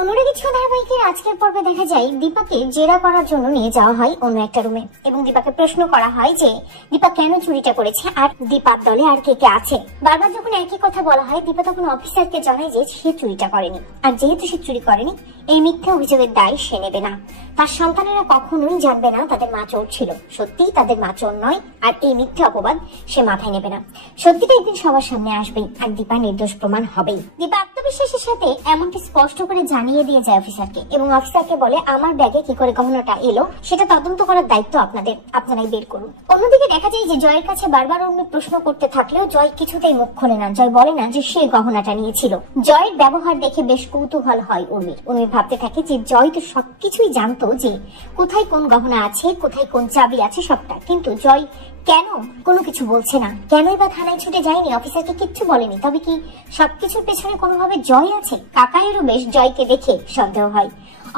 অনুরাগী ছ ধারাবাহিকের আজকের পর্বে দেখা যায় দীপাকে জেরা করার জন্য নিয়ে যাওয়া হয় অন্য একটা রুমে এবং দীপাকে প্রশ্ন করা হয় যে দীপা কেন চুরিটা করেছে আর দীপার দলে আর কে কে আছে। বারবার যখন একই কথা বলা হয় দীপা তখন অফিসারকে জানায় যে সে চুরিটা করেনি, আর যেহেতু সে চুরি করেনি এই মিথ্যা অভিযোগের দায় সে নেবে না। তার সন্তানেরা কখনোই জানবে না তাদের মা চোর ছিল, সত্যিই তাদের মা চোর নয়, আর এই মিথ্যা অপবাদ সে মাথায় নেবে না। সত্যিটা একদিন সবার সামনে আসবেই আর দীপা নির্দোষ প্রমাণ হবেই। দীপা আত্মবিশ্বাসের সাথে এমনকি স্পষ্ট করে জানিয়ে দিয়ে যায় অফিসারকে এবং অফিসারকে বলে আমার ব্যাগে কি করে গহনাটা এলো সেটা তদন্ত করার দায়িত্ব আপনাদের, আপনারাই বের করুন। অন্যদিকে দেখা যায় যে জয়ের কাছে বারবার উর্মি প্রশ্ন করতে থাকলেও জয় কিছুতেই মুখ খোলে না। জয় বলে না যে সে গহনাটা নিয়েছিল। জয়ের ব্যবহার দেখে বেশ কৌতূহল হয় উর্মির। উর্মি ভাবতে থাকে যে জয় তো সবকিছুই জানতো, যে কোথায় কোন গহনা আছে, কোথায় কোন চাবি আছে সবটা, কিন্তু জয় কেন কোনো কিছু বলছে না? কেনই বা থানায় ছুটে যায়নি, অফিসারকে কিচ্ছু বলেনি? তবে কি সবকিছুর পেছনে কোনোভাবে জয় আছে? কাকাইয়েরও বেশ জয়কে দেখে সন্দেহ হয়।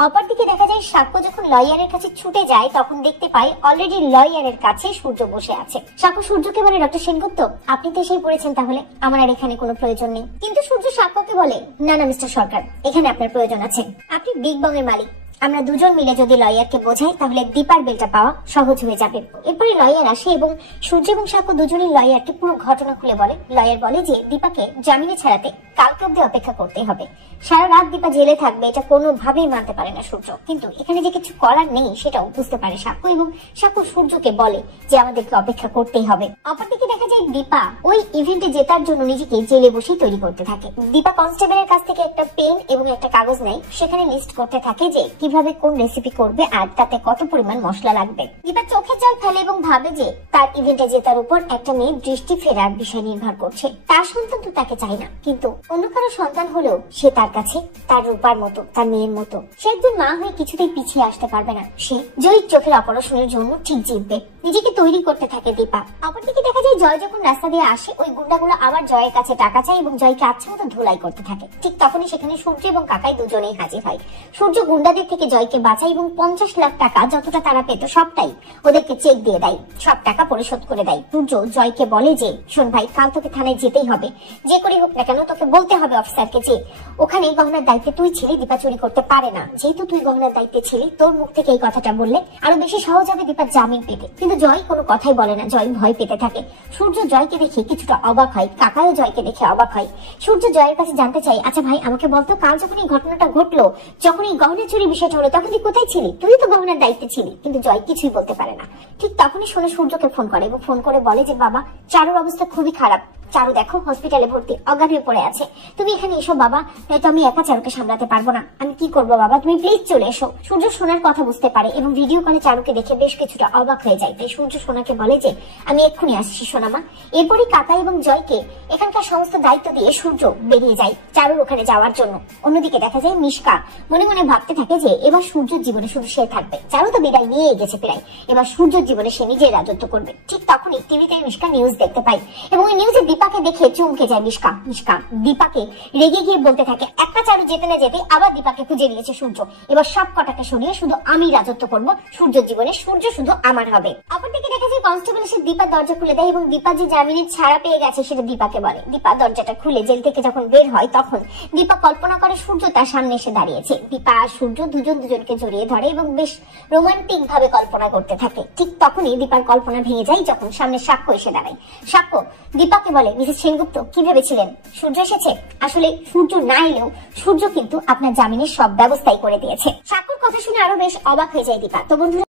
অপরদিকে দেখা যায় সাক্ষ্য যখন লয়ারের কাছে ছুটে যায় তখন দেখতে পাই অলরেডি লয়ারের কাছে সূর্য বসে আছে। সাক্ষ্য সূর্যকে বলে ডক্টর সেনগুপ্ত আপনি তো এসেই পড়েছেন, তাহলে আমার আর এখানে কোনো প্রয়োজন নেই। কিন্তু সূর্য সাক্ষ্যকে বলে না না মিস্টার সরকার, এখানে আপনার প্রয়োজন আছে। আপনি বিগ বং এর মালিক, আমরা দুজন মিলে যদি লয়ারকে বোঝাই তাহলে দীপার বিলটা পাওয়া সহজ হয়ে যাবে। এরপরে লয়ার আসে এবং সূর্য এবং সাক্ষ্য দুজনই লয়ারকে পুরো ঘটনা খুলে বলে। লয়ার বলে যে দীপাকে জামিনে ছাড়াতে কালকে অব্দি অপেক্ষা করতে হবে, সারা রাত দীপা জেলে থাকবে এটা কোনোভাবেই মানতে পারে না সূর্য। কিন্তু এখানে যে কিছু করার নেই সেটাও বুঝতে পারে সাক্ষ্য এবং সাক্ষ্য সূর্যকে বলে যে আমাদেরকে অপেক্ষা করতেই হবে। অপরদিকে দেখা যায় দীপা ওই ইভেন্টে জেতার জন্য নিজেকে জেলে বসেই তৈরি করতে থাকে। দীপা কনস্টেবলের কাছ থেকে একটা পেন এবং একটা কাগজ নেয়, সেখানে লিস্ট করতে থাকে যে কিভাবে কোন রেসিপি করবে আর তাতে কত পরিমাণ মশলা লাগবে। দীপা চোখে জল ফেলে এবং ভাবে যে তার ইভেন্টে জেতার উপর একটা মেয়ের দৃষ্টি ফেরার বিষয় নির্ভর করছে। তার সন্তান তো তাকে চায় না, কিন্তু অন্য কারো সন্তান হলেও সে তার কাছে তার রূপার মতো, তার মেয়ের মতো। সে একজন মা হয়ে কিছুতেই পিছিয়ে আসতে পারবে না। সে জয়ের চোখের অপারেশনের জন্য ঠিক জিতবে। নিজেকে তৈরি করতে থাকে দীপা। অপরদিকে দেখা যায় জয় যখন রাস্তা দিয়ে আসে ওই গুন্ডাগুলো আবার জয়ের কাছে টাকা চায় এবং জয়কে আচ্ছা মতো ধুলাই করতে থাকে। ঠিক তখনই সেখানে সূর্য এবং কাকাই দুজনেই হাজির হয়। সূর্য গুন্ডাদের থেকে জয়কে বাঁচায় এবং 50 লাখ টাকা যতটা তারা পেত সবটাই ওদেরকে চেক দিয়ে দেয়, সব টাকা পরিশোধ করে দেয়। সূর্য জয়কে বলে যে শোন ভাই, কাল তোকে থানায় যেতেই হবে, যে করে হোক না কেন তোকে বলতে হবে অফিসারকে যে ওখানে গহনার দায়িত্বে তুই ছিলি, দীপা চুরি করতে পারে না। যেহেতু তুই গহনার দায়িত্বে ছিলি তোর মুখ থেকে এই কথাটা বললে আরো বেশি সহজ হবে দীপার জামিন পেতে। কিন্তু জয় কোনো কথাই বলে না, জয় ভয় পেতে থাকে। সূর্য জয়কে দেখে কিছুটা অবাক হয়, কাকাও জয়কে দেখে অবাক হয়। সূর্য জয়ের কাছে জানতে চাই আচ্ছা ভাই আমাকে বলতো কাল যখন এই ঘটনাটা ঘটলো, যখন এই গহনা চুরি বিষয়টা হলো তখন তুই কোথায় ছিলি? তুই তো গহনার দায়িত্বে ছিলি। কিন্তু জয় কিছুই বলতে পারে না। ঠিক তখনই শুনে সূর্যকে ফোন করে এবং ফোন করে বলে যে বাবা চারুর অবস্থা খুবই খারাপ, চারু দেখো হসপিটালে ভর্তি, অজ্ঞান হয়ে পড়ে আছে, তুমি এখানে এসো বাবা, নয়তো আমি একা চারুকে সামলাতে পারবো না। আমি কি করবো বাবা, তুমি প্লিজ চলে এসো। সূর্য সোনার কথা বুঝতে পারে এবং ভিডিও কলে চারুকে দেখে বেশ কিছুটা অবাক হয়ে যায়। তাই সূর্য সোনাকে বলে যে আমি এক্ষুনি আসছি সোনামা। এরপরই কাকা এবং জয়কে এখানকার সমস্ত দায়িত্ব দিয়ে সূর্য বেরিয়ে যায় চারুর ওখানে যাওয়ার জন্য। অন্যদিকে দেখা যায় মিশকা মনে মনে ভাবতে থাকে যে এবার সূর্যের জীবনে শুধু সে থাকবে, চারু তো বিদায় নিয়ে গেছে প্রায়, এবার সূর্যের জীবনে সে নিজের রাজত্ব করবে। ঠিক তখনই টিভিতে মিশকা নিউজ দেখতে পাই এবং ওই নিউজে দীপাকে দেখে চমকে যায় মিশকা। দীপাকে রেগে গিয়ে বলতে থাকে একটা চারু যেতে না যেতে আবার দীপাকে খুঁজে নিয়েছে সূর্য, এবার সব কটাকে সরিয়ে শুধু আমি রাজত্ব করবো সূর্যের জীবনে, সূর্য শুধু আমার হবে। অপরদিকে দেখা যায় কনস্টেবল এসে দীপার দরজা খুলে দেয় এবং দীপা যে জামিনের ছাড়া পেয়ে গেছে সেটা দীপাকে বলে। দীপা দরজাটা খুলে জেল থেকে যখন বের হয় তখন দীপা কল্পনা করে সূর্য তার সামনে এসে দাঁড়িয়েছে। দীপা আর সূর্য দুজন দুজনকে জড়িয়ে ধরে এবং বেশ রোমান্টিক ভাবে কল্পনা করতে থাকে। ঠিক তখনই দীপার কল্পনা ভেঙে যায় যখন সামনে সাক্ষ্য এসে দাঁড়ায়। সাক্ষ্য দীপাকে বলে মিসেস সেনগুপ্ত কি ভেবেছিলেন সূর্য এসেছে? আসলে সূর্য না এলেও সূর্য কিন্তু আপনার জামিনের সব ব্যবস্থাই করে দিয়েছে। সাক্ষ্যর কথা শুনে আরো বেশ অবাক হয়ে যায় দীপা। তো বন্ধুরা